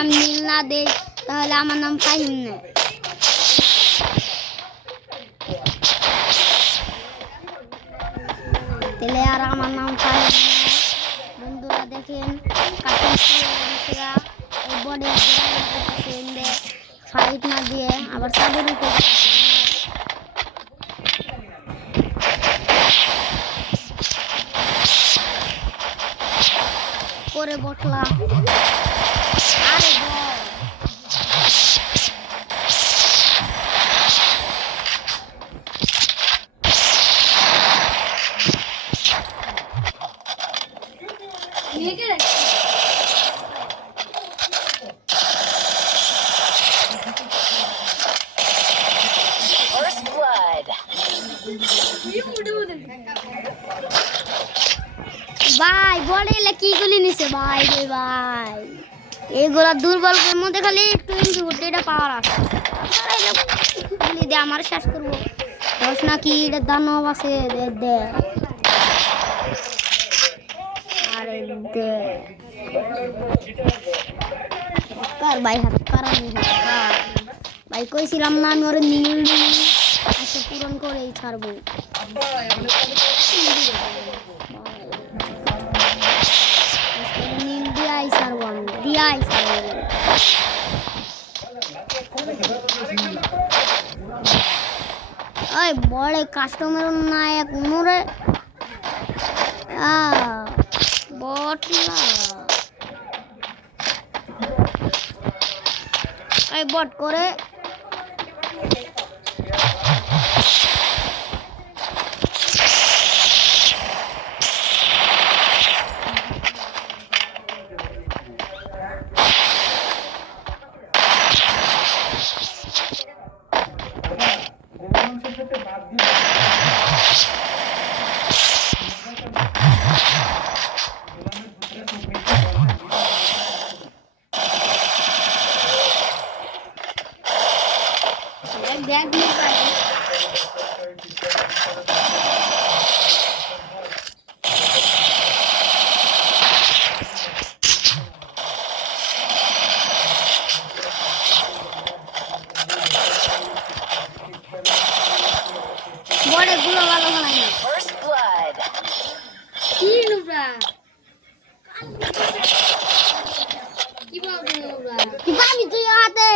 আমি নীল না দেই তাহলে আমার নাম ফাহিম না। তাহলে আর আমার নাম ফাহিম না। বন্ধুরা দেখেন বডি ফাইট না দিয়ে আবার চাঁদের উপরে করে বটলা। আরে ভাই বলে এলে কি গুলি নিছে ভাই রে ভাই, এগুলা দুর্বলের মধ্যে খালি একটু ইনজু করতে এটা পাওয়ার আছে। গুলি দিয়ে আমার শেষ করবো দশ নাকি এটা দানব আছে দে আরে দে কার ভাই হাত কারণ ভাই কইছিলাম না আমি ওরে নীল আশা পূরণ করেই ছাড়বো। নীল দিয়াই ছাড়বো আমি, দিয়াই ছাড়বো। ওই বড় কাস্টমার নায়ক মোরে বটলা এই বট করে ব্যাগ নিয়ে বড় গুলো ভালো হয় না। ফার্স্ট ব্লাড কি নুরা কি বলবো কি পাবি তুই হাতে।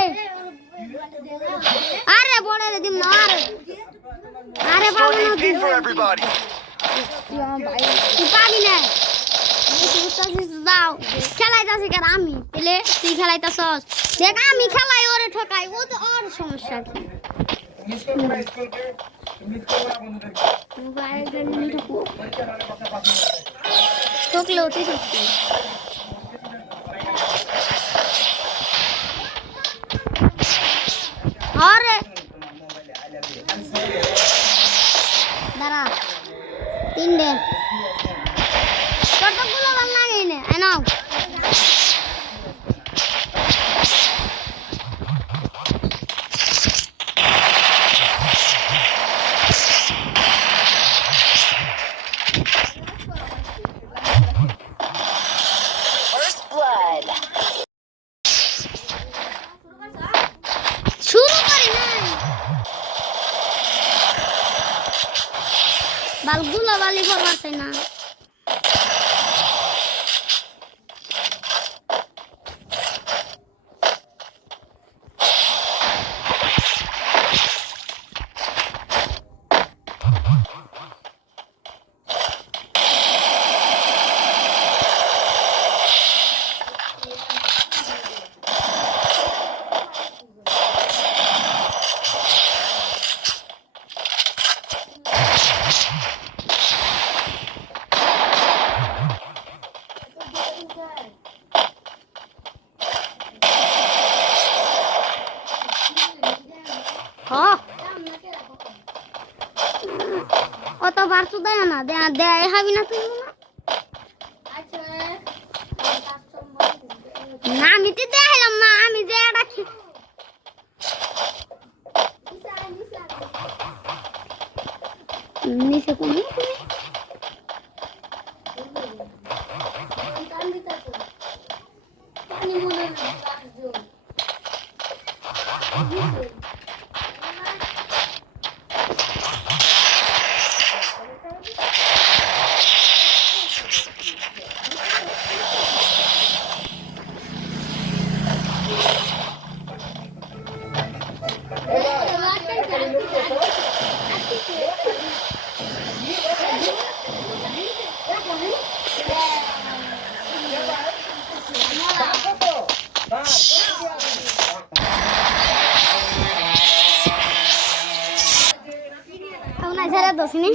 আরে বড় রে দিম না আরে বাবা না দিম এভরিবডি তুই পাবি না দাও খেলাইতাছি কেন আমি পেলে তুই খেলাইতাছস দেখ আমি খেলাই ওরে ঠকাই ও তো আর সমস্যা কি ঠকলে ওটি ঠকছি আরে দাঁড়া তিনটে কতগুলো বাংলা নিয়ে নাও বালগুলো বালি করবার না অত বারসু দেয় না দেয় হাবি না তুই না আমি তো দেখাইলাম না আমি যে রাখি নিচে কোন তুমি Aku nak cara tu sini.